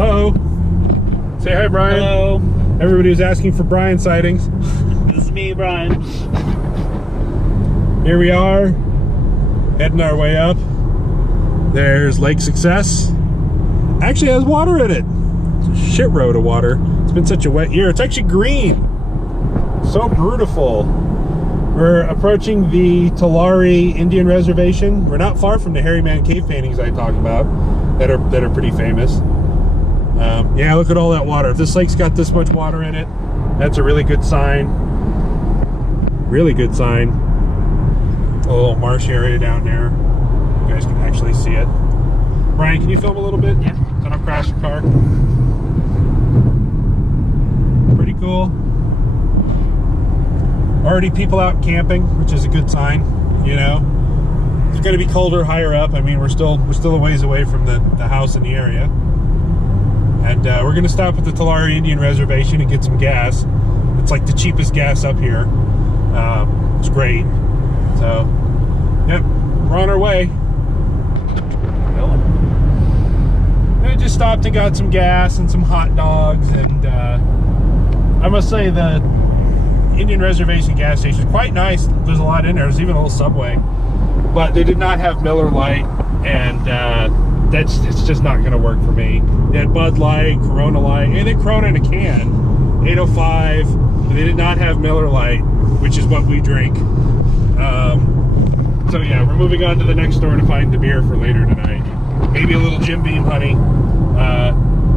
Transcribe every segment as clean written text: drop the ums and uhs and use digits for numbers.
Hello. Say hi, Brian. Hello. Everybody was asking for Brian sightings. This is me, Brian. Here we are, heading our way up. There's Lake Success. Actually has water in it. It's a shit road of water. It's been such a wet year. It's actually green. So beautiful. We're approaching the Tulare Indian Reservation. We're not far from the Hairy Man cave paintings I talked about that are pretty famous. Yeah, look at all that water. If this lake's got this much water in it, that's a really good sign. Really good sign. A little marsh area down there. You guys can actually see it. Brian, can you film a little bit? Yeah. So I don't crash the car. Pretty cool. Already people out camping, which is a good sign, you know. It's going to be colder higher up. I mean, we're still a ways away from the house in the area. And we're going to stop at the Tulare Indian Reservation and get some gas. It's like the cheapest gas up here. It's great. So, yep, we're on our way. I just stopped and got some gas and some hot dogs, and I must say the Indian Reservation gas station is quite nice. There's a lot in there. There's even a little Subway, but they did not have Miller Lite, and it's just not going to work for me. They had Bud Light, Corona Light, and they had Corona in a can, 805, but they did not have Miller Lite, which is what we drink. So yeah, we're moving on to the next store to find the beer for later tonight. Maybe a little Jim Beam honey.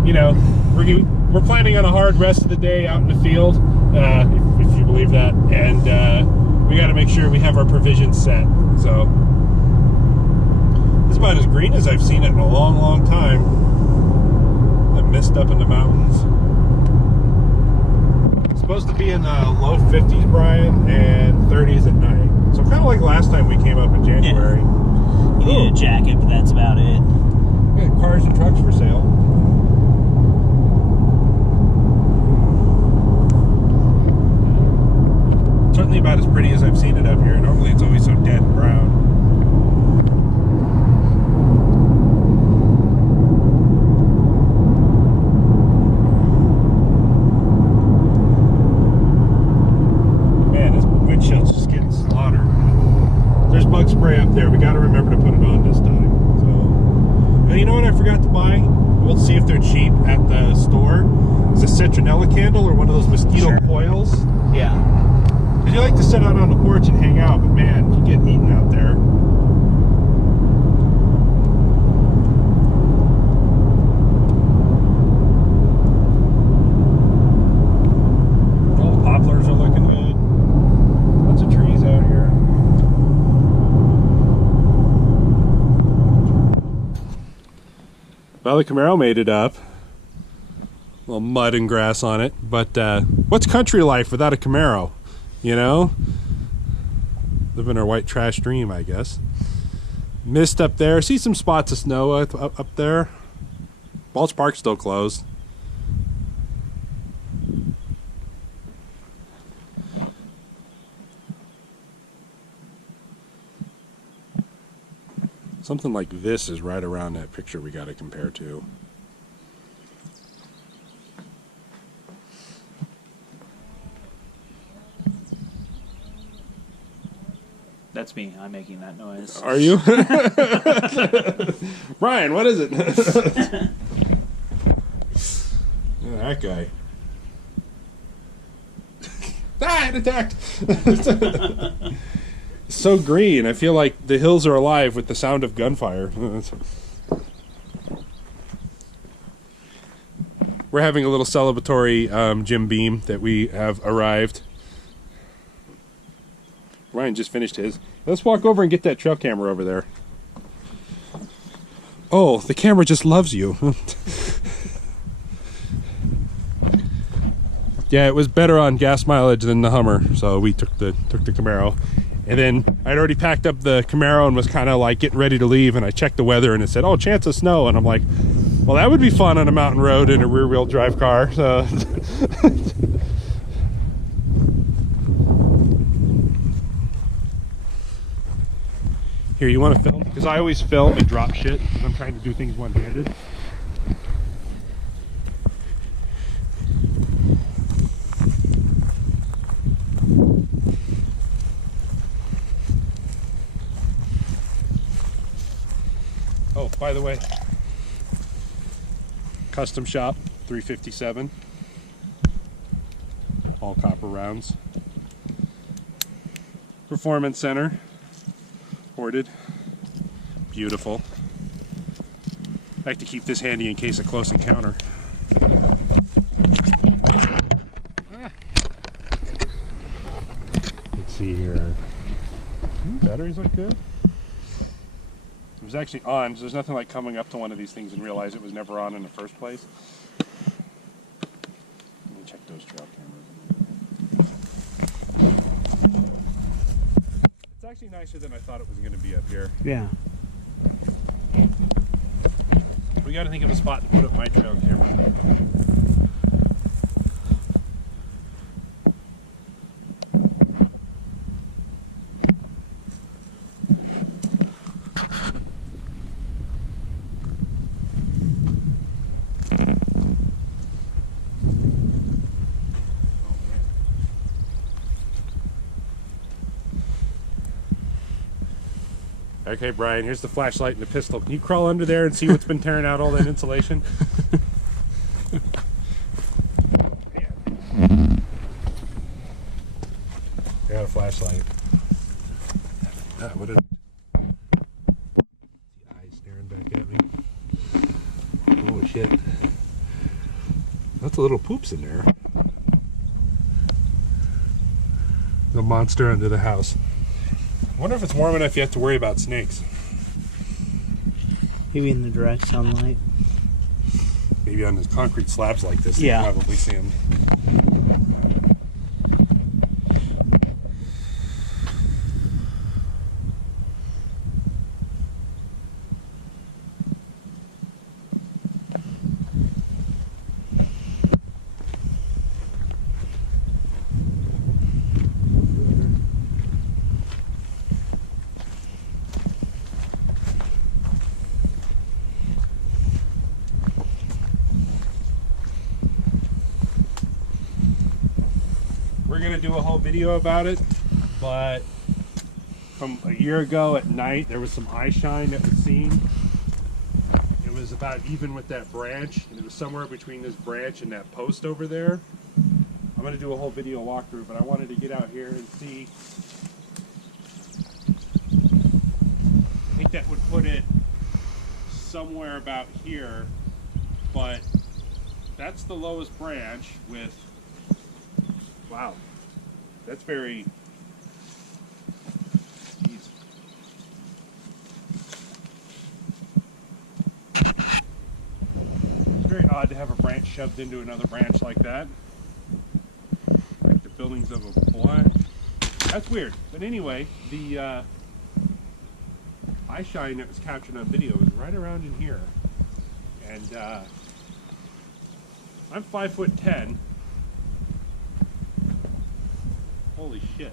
You know, we're planning on a hard rest of the day out in the field, if you believe that, and we got to make sure we have our provisions set. So it's about as green as I've seen it in a long, long time. The mist up in the mountains. It's supposed to be in the low 50s, Brian, and 30s at night. So kind of like last time we came up in January. Yeah. You need a jacket, but that's about it. We got cars and trucks for sale. Certainly about as pretty as I've seen it up here. Normally it's always so dead and brown. Man, this windshield's just getting slaughtered. There's bug spray up there. We got to remember to put it on this time. So, and you know what I forgot to buy? We'll see if they're cheap at the store. It's a citronella candle or one of those mosquito coils. Yeah. You like to sit out on the porch and hang out, but man, you get eaten out there. All the poplars are looking good. Lots of trees out here. Well, the Camaro made it up. A little mud and grass on it, but what's country life without a Camaro? You know, living our white trash dream, I guess. Mist up there. See some spots of snow up there. Balch Park's still closed. Something like this is right around that picture we got to compare to. That's me. I'm making that noise. Are you? Brian, what is it? Yeah, that guy. Ah, it attacked! So green. I feel like the hills are alive with the sound of gunfire. We're having a little celebratory Jim Beam that we have arrived. Ryan just finished his. Let's walk over and get that trail camera over there. Oh, the camera just loves you. Yeah, it was better on gas mileage than the Hummer, so we took the Camaro. And then I'd already packed up the Camaro and was kind of like getting ready to leave, and I checked the weather and it said, oh, chance of snow. And I'm like, well, that would be fun on a mountain road in a rear-wheel drive car. So here, you want to film? Because I always film and drop shit because I'm trying to do things one-handed. Oh, by the way, custom shop, 357. All copper rounds. Performance center, ported. Beautiful. I like to keep this handy in case of close encounter. Let's see here. Batteries look good. It was actually on, so there's nothing like coming up to one of these things and realize it was never on in the first place. Let me check those trail cameras. It's actually nicer than I thought it was going to be up here. Yeah. We got to think of a spot to put up my trail camera. Okay, Brian, here's the flashlight and the pistol. Can you crawl under there and see what's been tearing out all that insulation? I got a flashlight. What is the eyes staring back at me? Oh shit. That's a little poops in there. The monster under the house. I wonder if it's warm enough you have to worry about snakes. Maybe in the direct sunlight. Maybe on the concrete slabs like this, Yeah. you probably see them. We're gonna do a whole video about it, but from a year ago at night there was some eye shine that was seen. It was about even with that branch, and it was somewhere between this branch and that post over there. I'm gonna do a whole video walkthrough, but I wanted to get out here and see. I think that would put it somewhere about here, but that's the lowest branch with. Wow, that's very. Jeez. It's very odd to have a branch shoved into another branch like that. Like the buildings of a block. That's weird. But anyway, the eye shine that was captured on video was right around in here. And I'm 5'10". Holy shit.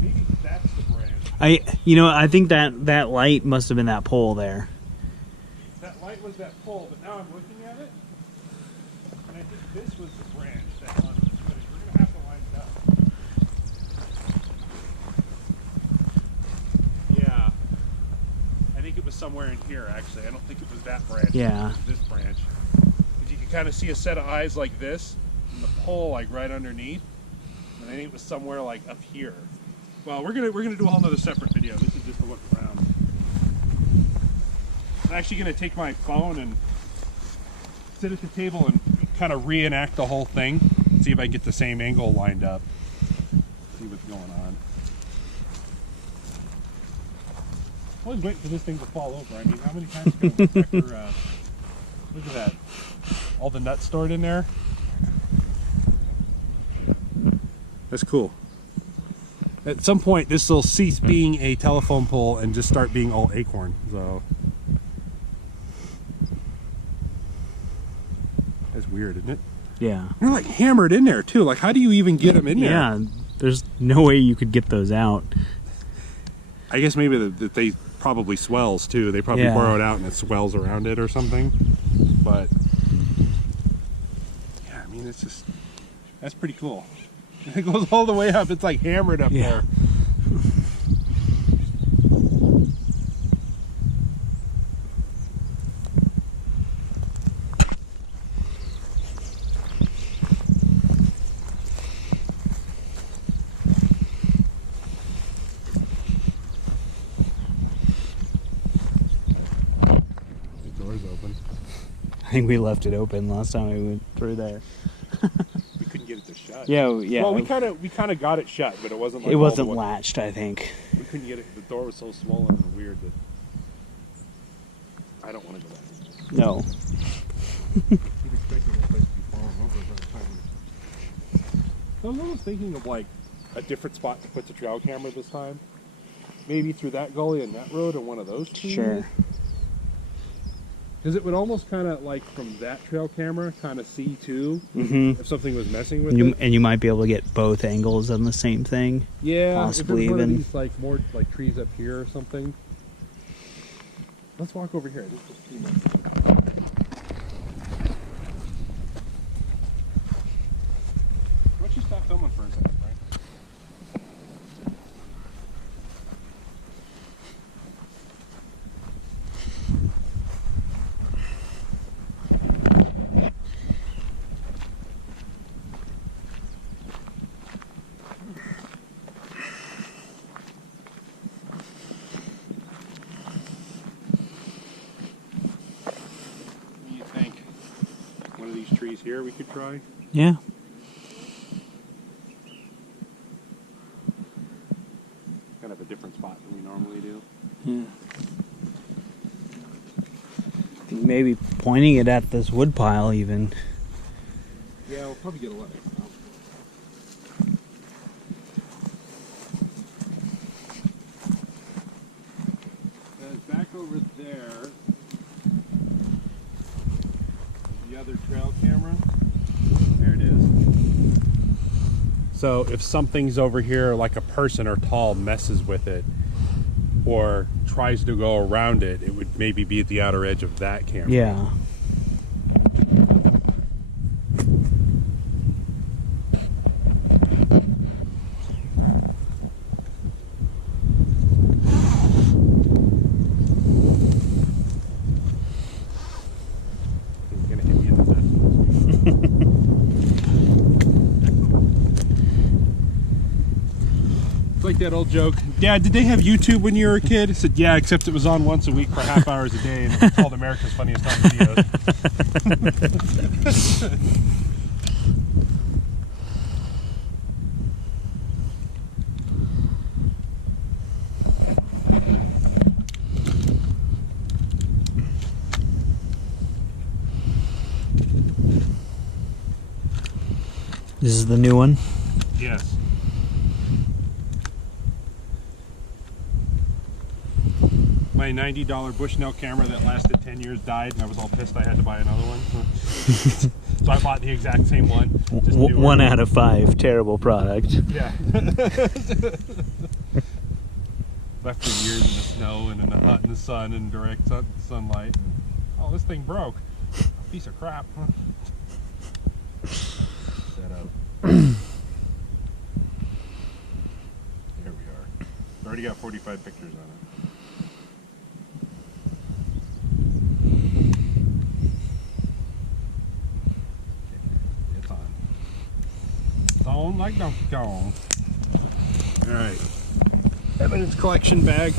Maybe that's the branch. I think that light must have been that pole there. That light was that pole, but now I'm looking at it, and I think this was the branch that on this footage. We're gonna have to line it up. Yeah. I think it was somewhere in here actually. I don't think it was that branch. Yeah. It was this branch. You can kind of see a set of eyes like this, and the pole like right underneath, and I think it was somewhere like up here. Well, we're gonna do a whole nother separate video. This is just a look around. I'm actually gonna take my phone and sit at the table and kind of reenact the whole thing, see if I can get the same angle lined up, see what's going on. I'm always waiting for this thing to fall over. I mean, how many times can a woodpecker, look at that. All the nuts stored in there. That's cool. At some point, this will cease being a telephone pole and just start being all acorn. So that's weird, isn't it? Yeah. They're like hammered in there too. Like, how do you even get them in there? Yeah. There's no way you could get those out. I guess maybe that they probably swells too. They probably borrow it out and it swells around it or something. But yeah, I mean, it's just, that's pretty cool. It goes all the way up. It's like hammered up there. think we left it open last time we went through there. We couldn't get it to shut. Yeah. Well, we kind of got it shut, but it wasn't. Like it wasn't latched, I think. We couldn't get it. The door was so swollen and weird that I don't want to go back. No. I was almost thinking of like a different spot to put the trail camera this time. Maybe through that gully and that road and one of those two. Sure. Because it would almost kind of like from that trail camera kind of see too if something was messing with it. And you might be able to get both angles on the same thing. Yeah, possibly if there's one even of these, like more like trees up here or something. Let's walk over here. Why don't you stop filming for a second, right? Trees here we could try. Yeah. Kind of a different spot than we normally do. Yeah. I think maybe pointing it at this wood pile even. Yeah, we'll probably get a lot. Back over there. The other trail camera. There it is. So if something's over here, like a person or tall messes with it or tries to go around it, it would maybe be at the outer edge of that camera. Yeah. Like that old joke. Dad, did they have YouTube when you were a kid? I said, yeah, except it was on once a week for half hours a day, and it was called America's Funniest Home Videos. This is the new one? Yes. My $90 Bushnell camera that lasted 10 years died, and I was all pissed I had to buy another one. So I bought the exact same one. One out of 5. Terrible product. Yeah. Left for years in the snow and in the sun and direct sunlight. And, oh, this thing broke. A piece of crap. Set up. There we are. Already got 45 pictures on it. On like Donkey Kong. Alright. Evidence collection bag.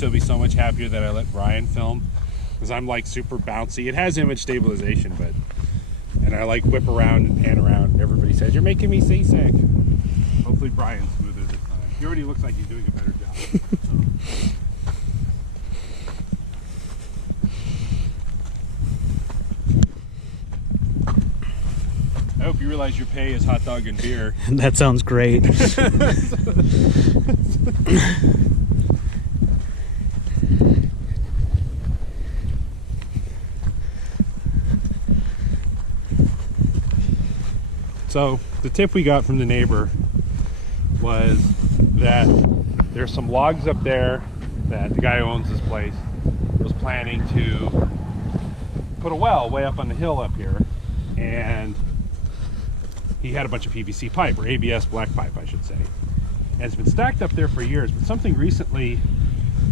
Will be so much happier that I let Brian film, because I'm like super bouncy. It has image stabilization, but and I like whip around and pan around, and everybody says you're making me seasick. Hopefully Brian's smoother this time. He already looks like he's doing a better job. So. hope you realize your pay is hot dog and beer. That sounds great. So the tip we got from the neighbor was that there's some logs up there that the guy who owns this place was planning to put a well way up on the hill up here, and he had a bunch of PVC pipe, or ABS black pipe I should say, and it's been stacked up there for years, but something recently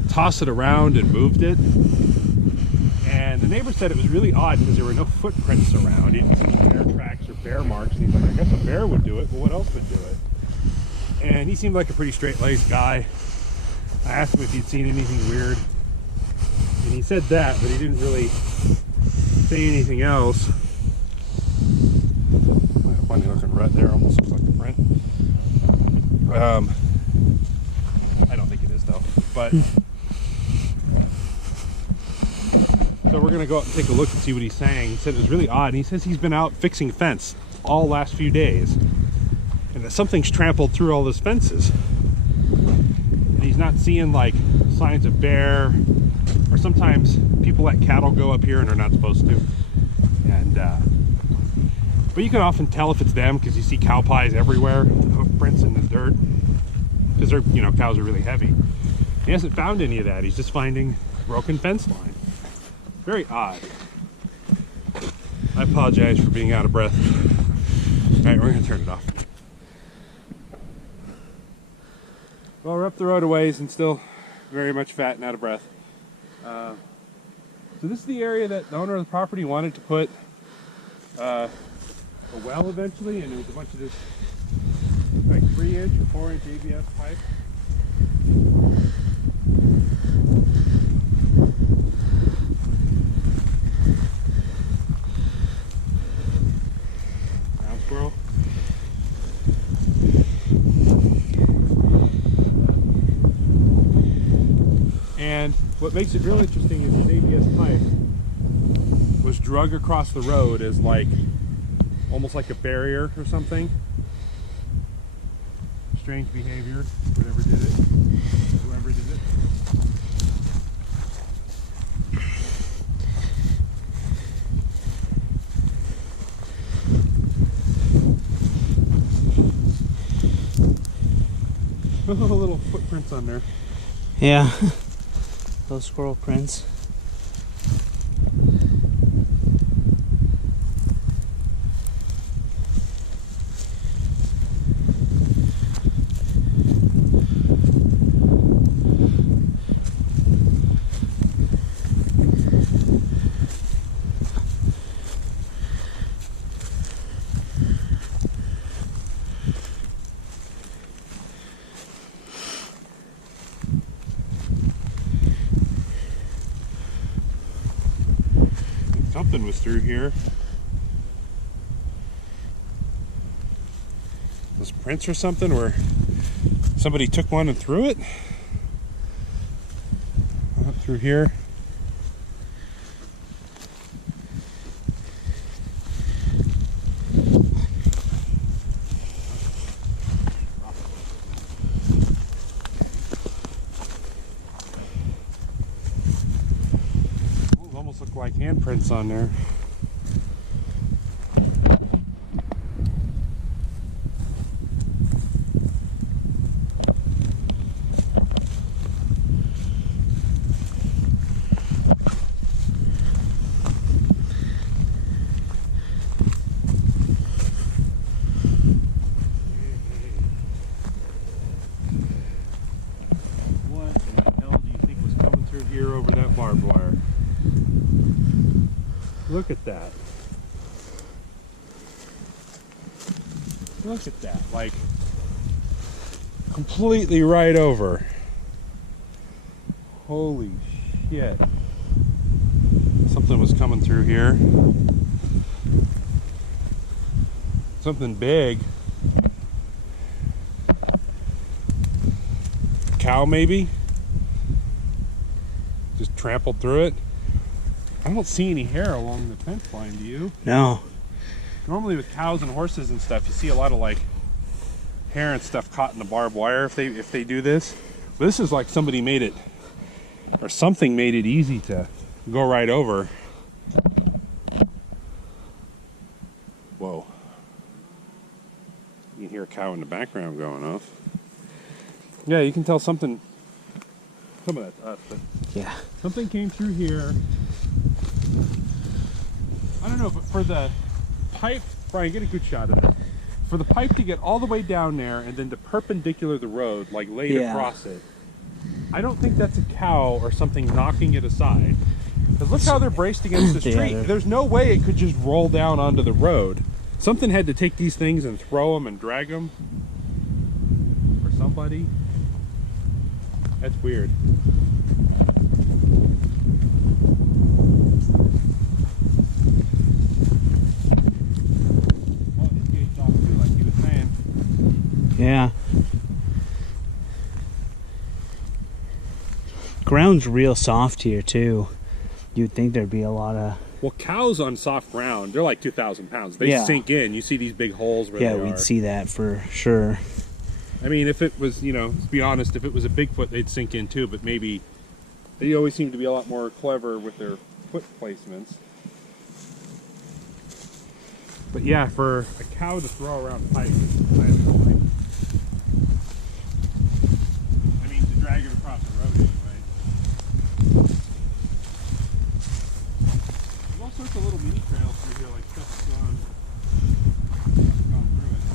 tossed it around and moved it. And the neighbor said it was really odd because there were no footprints around. He didn't see bear tracks or bear marks. And he's like, I guess a bear would do it, but what else would do it? And he seemed like a pretty straight-laced guy. I asked him if he'd seen anything weird. And he said that, but he didn't really say anything else. A funny looking rut there, almost looks like a print. I don't think it is though, but so we're gonna go out and take a look and see what he's saying. He said it was really odd, and he says he's been out fixing fence all last few days, and that something's trampled through all those fences, and he's not seeing like signs of bear, or sometimes people let cattle go up here and are not supposed to, and but you can often tell if it's them because you see cow pies everywhere, hoof prints in the dirt, because they're, you know, cows are really heavy. He hasn't found any of that. He's just finding broken fence line. Very odd. I apologize for being out of breath. All right, we're gonna turn it off. Well, we're up the road a ways and still very much fat and out of breath. So this is the area that the owner of the property wanted to put a well eventually, and it was a bunch of this like 3-inch or 4-inch ABS pipe. Ground squirrel. And what makes it real interesting is this ABS pipe was drug across the road as like almost like a barrier or something. Strange behavior, whoever did it. Little footprints on there. Yeah, those squirrel prints. Something was through here. Those prints or something, where somebody took one and threw it. Up through here. Look like handprints on there. What the hell do you think was coming through here over that barbed wire? Look at that. Look at that. Like, completely right over. Holy shit. Something was coming through here. Something big. Cow, maybe? Just trampled through it. I don't see any hair along the fence line, do you? No. Normally with cows and horses and stuff, you see a lot of like hair and stuff caught in the barbed wire if they do this. But this is like somebody made it, or something made it easy to go right over. Whoa. You can hear a cow in the background going off. Yeah, you can tell something, some of that's us, but Yeah. something came through here. I don't know, but for the pipe, Brian, get a good shot of it. For the pipe to get all the way down there and then to perpendicular the road, like laid across it, I don't think that's a cow or something knocking it aside. Because look how they're braced against the street. There's no way it could just roll down onto the road. Something had to take these things and throw them and drag them. Or somebody. That's weird. Oh, this gate's off too, like he was saying. Yeah. Ground's real soft here too. You'd think there'd be a lot of... Well, cows on soft ground, they're like 2,000 pounds. They sink in. You see these big holes where they are. Yeah, we'd see that for sure. I mean, if it was, you know, to be honest, if it was a Bigfoot, they'd sink in too, but maybe they always seem to be a lot more clever with their foot placements. But yeah, for a cow to throw around pipe is kind of annoying. I mean, to drag it across the road anyway. There's all sorts of little mini trails through here, like stuff's gone through it.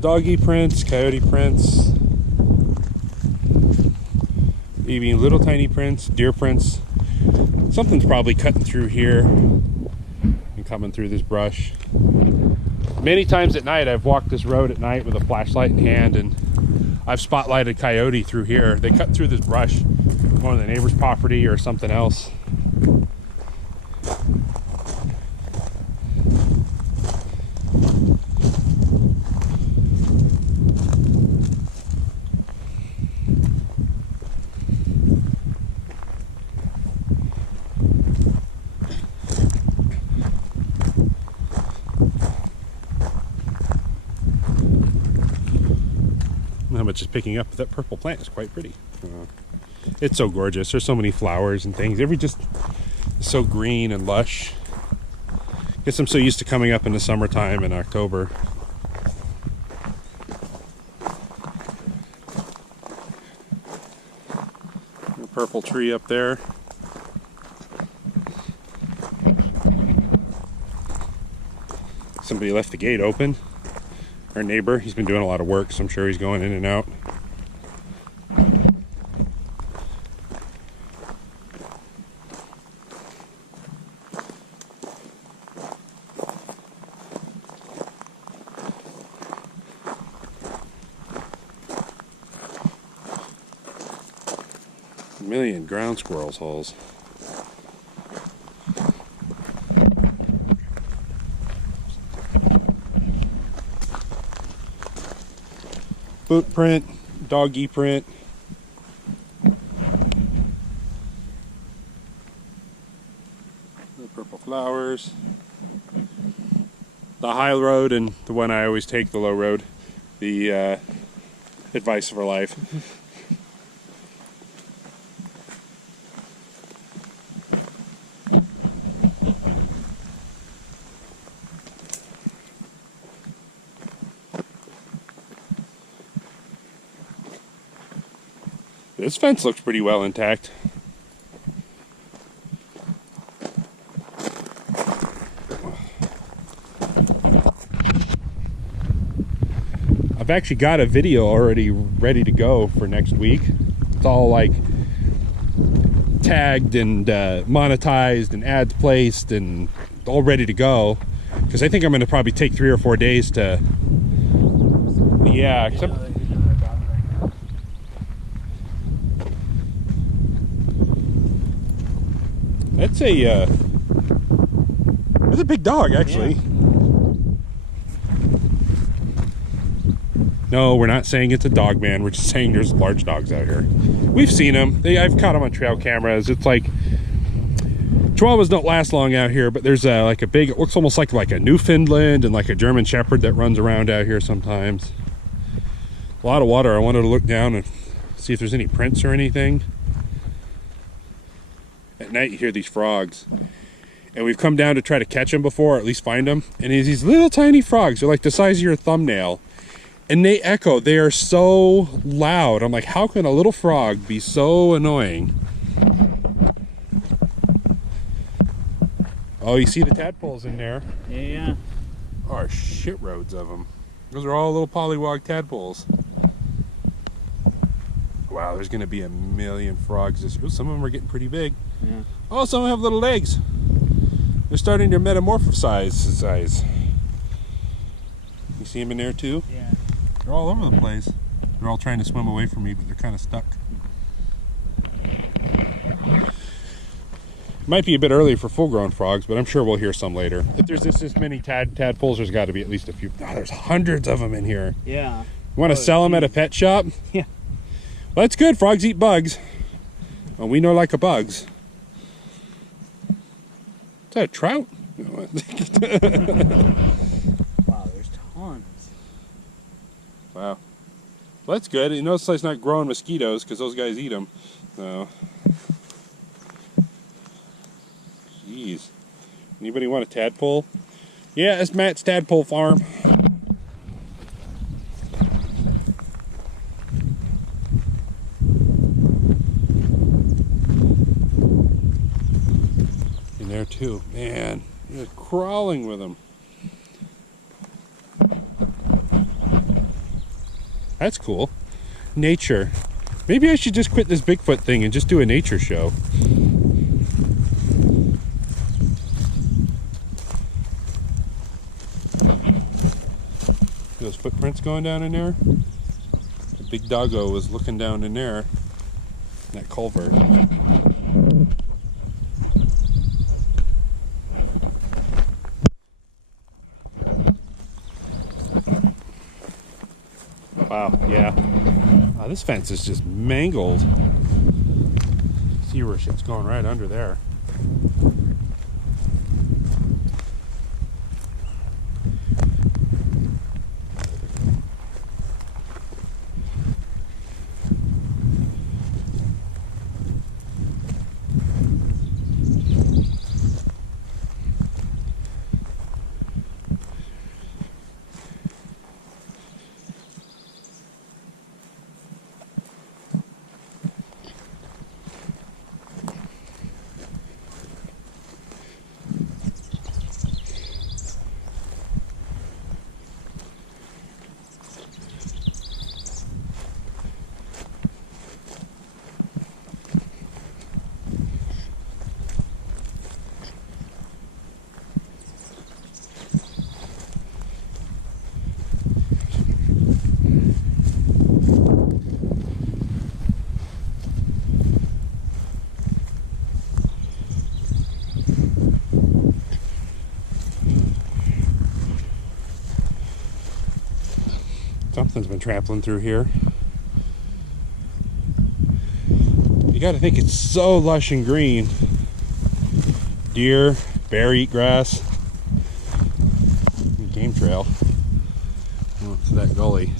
Doggy prints, coyote prints, even little tiny prints, deer prints. Something's probably cutting through here and coming through this brush. Many times at night I've walked this road at night with a flashlight in hand and I've spotlighted coyote through here. They cut through this brush, going to the neighbor's property or something else. How much is picking up? That purple plant is quite pretty. It's so gorgeous. There's so many flowers and things. Just so green and lush. Guess I'm so used to coming up in the summertime in October. A purple tree up there. Somebody left the gate open. Our neighbor, he's been doing a lot of work, so I'm sure he's going in and out. A million ground squirrels holes. Footprint, doggy print. The purple flowers. The high road and the one I always take, the low road. The advice for life. This fence looks pretty well intact. I've actually got a video already ready to go for next week. It's all like tagged and monetized and ads placed and all ready to go. Because I think I'm going to probably take 3 or 4 days to... Yeah, except... That's a... It's a big dog, actually. Yeah. No, we're not saying it's a dog man. We're just saying there's large dogs out here. We've seen them. I've caught them on trail cameras. It's like Chihuahuas don't last long out here, but there's like a big, it looks almost like a Newfoundland and like a German Shepherd that runs around out here sometimes. A lot of water. I wanted to look down and see if there's any prints or anything. At night you hear these frogs. And we've come down to try to catch them before, or at least find them. And it's these little tiny frogs. They're like the size of your thumbnail. And they echo. They are so loud. I'm like, how can a little frog be so annoying? Oh, you see the tadpoles in there? Yeah. Oh, shit roads of them. Those are all little pollywog tadpoles. Wow, there's going to be a million frogs this year. Some of them are getting pretty big. Yeah. Oh, some of them have little legs. They're starting to metamorphosize. You see them in there too? Yeah. They're all over the place. They're all trying to swim away from me, but they're kind of stuck. Might be a bit early for full-grown frogs, but I'm sure we'll hear some later. If there's this many tadpoles, there's got to be at least a few. Oh, there's hundreds of them in here. Yeah. You want to sell them at a pet shop? Yeah. Well, that's good. Frogs eat bugs. Well, we know like a bugs. Is that a trout? Wow, there's tons. Wow. Well, that's good. You notice it's not growing mosquitoes because those guys eat them. So. Jeez. Anybody want a tadpole? Yeah, it's Matt's tadpole farm. In there too. Man, you're crawling with them. That's cool. Nature. Maybe I should just quit this Bigfoot thing and just do a nature show. Those footprints going down in there. The big doggo was looking down in there, in that culvert. Wow, yeah. Wow, this fence is just mangled. See where shit's going right under there. Something's been trampling through here. You gotta think it's so lush and green. Deer, bear eat grass. Game trail. Oh, it's that gully.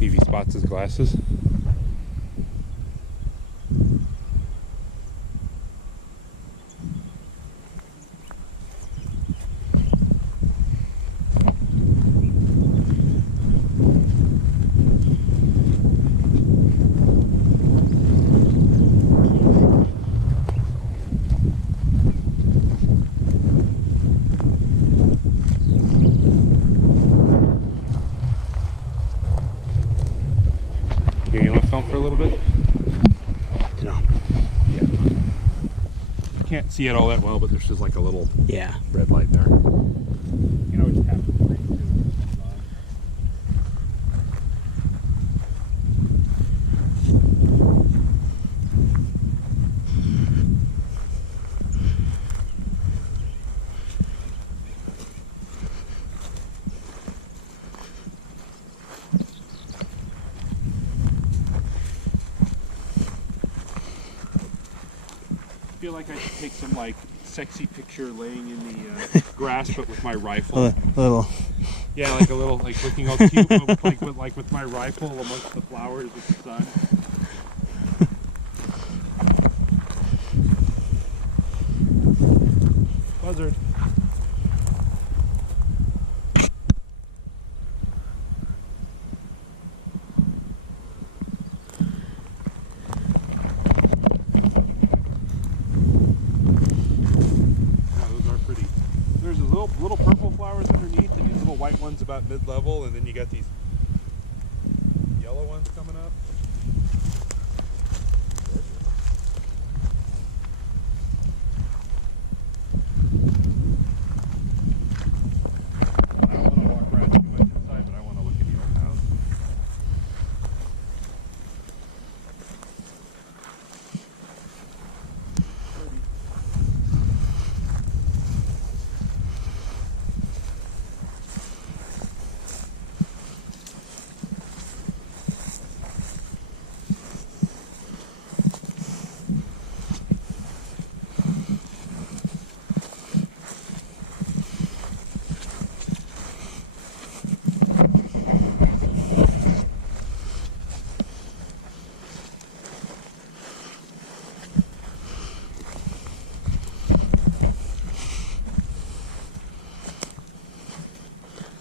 Evie spots his glasses. You want to film for a little bit? No. Yeah. You can't see it all that well, but there's just like a little Yeah. red light there. You know, it's happening. I feel like I should take some like sexy picture laying in the grass, but with my rifle. A little. Yeah, like a little, like looking all cute, but with my rifle amongst the flowers with the sun. Buzzard. There's little purple flowers underneath and these little white ones about mid-level, and then you got these yellow ones coming up. I don't want to walk around too much inside, but I want to look at the old house.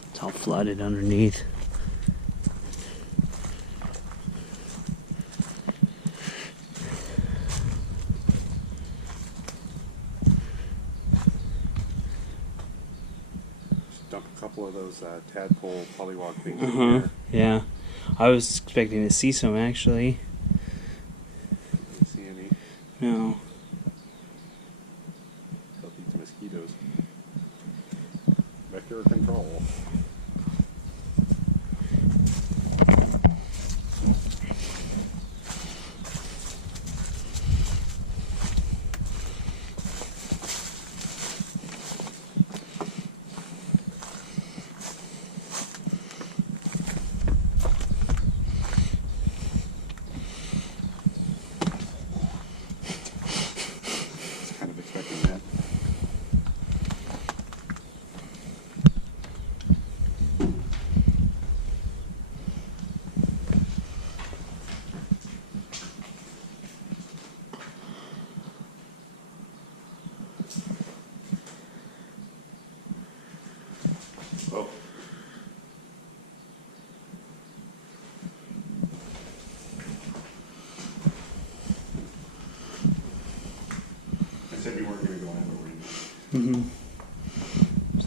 It's all flooded underneath. Dump a couple of those tadpole pollywog things in here. Yeah. I was expecting to see some actually. Didn't see any. No. They'll eat the mosquitoes. Vector control.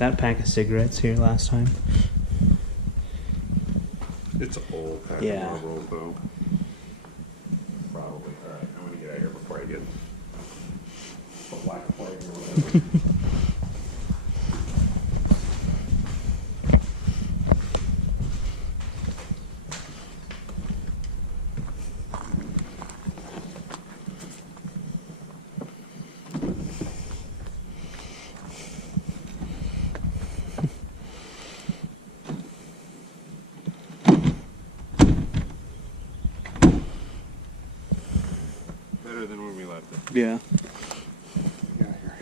that pack of cigarettes here last time? It's an old pack Yeah. of Marlboro, though. Probably. Alright, I'm gonna get out of here before I get a black plague or whatever. Better than when we left it. Yeah. Get out of here.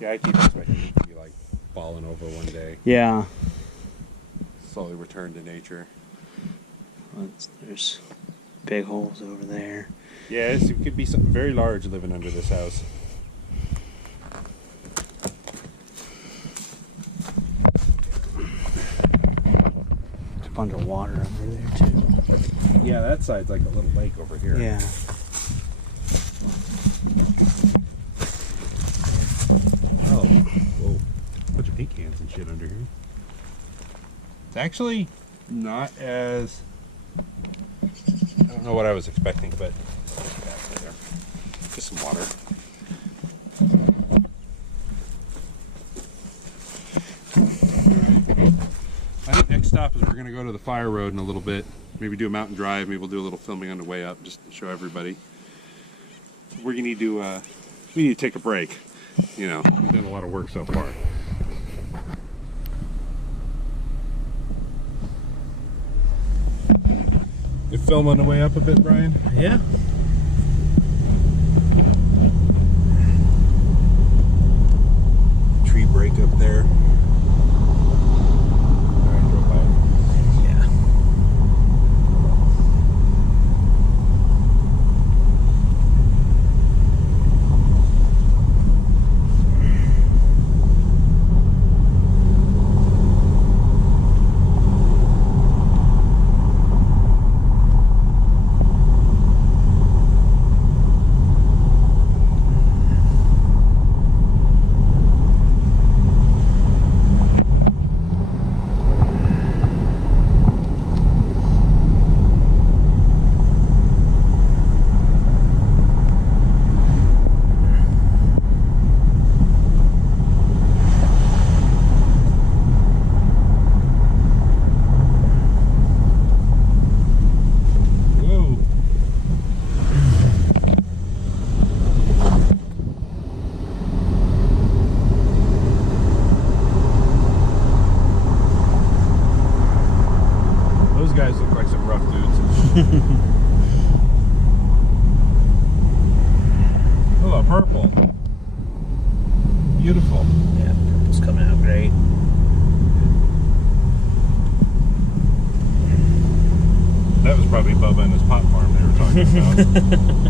Yeah, I keep expecting it to be like falling over one day. Yeah. Slowly return to nature. Well, there's big holes over there. Yeah, it could be something very large living under this house. There's a bunch of water over there too. Yeah, that side's like a little lake over here. Yeah. Oh, whoa. Bunch of paint cans and shit under here. It's actually not as... I don't know what I was expecting, but... There. Just some water. I think next stop is we're going to go to the fire road in a little bit. Maybe do a mountain drive. Maybe we'll do a little filming on the way up just to show everybody. We're going to need to... we need to take a break. You know, we've done a lot of work so far. You film on the way up a bit, Brian? Yeah. Tree break up there. Alright, drove by. Yeah. Guys look like some rough dudes. Oh, purple. Beautiful. Yeah, purple's coming out great. That was probably Bubba and his pot farm they were talking about.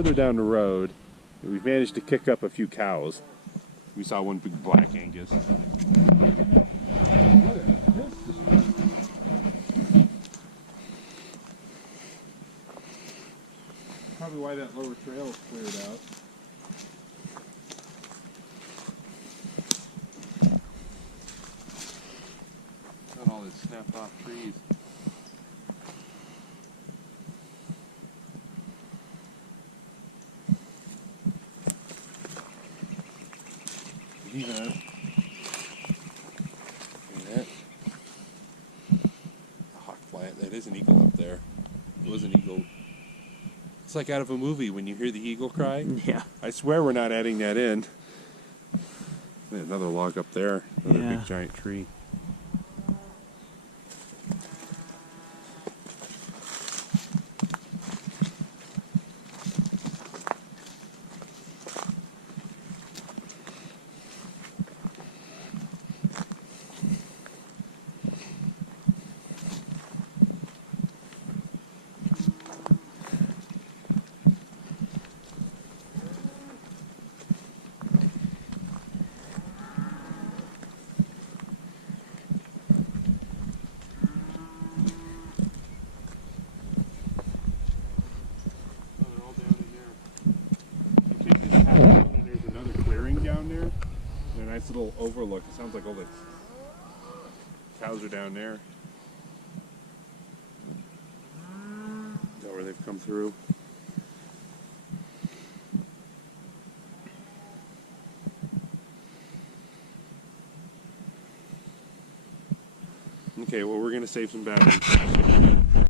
further down the road, we've managed to kick up a few cows. We saw one big black Angus. Probably why that lower trail is cleared out. Got all this snapped off trees. Even that hawk fly. That is an eagle up there. It was an eagle. It's like out of a movie when you hear the eagle cry. Yeah. I swear we're not adding that in. Another log up there. Another Yeah. big giant tree. There's another clearing down there. And a nice little overlook. It sounds like all the cows are down there. Is that where they've come through? Okay, well, we're going to save some batteries.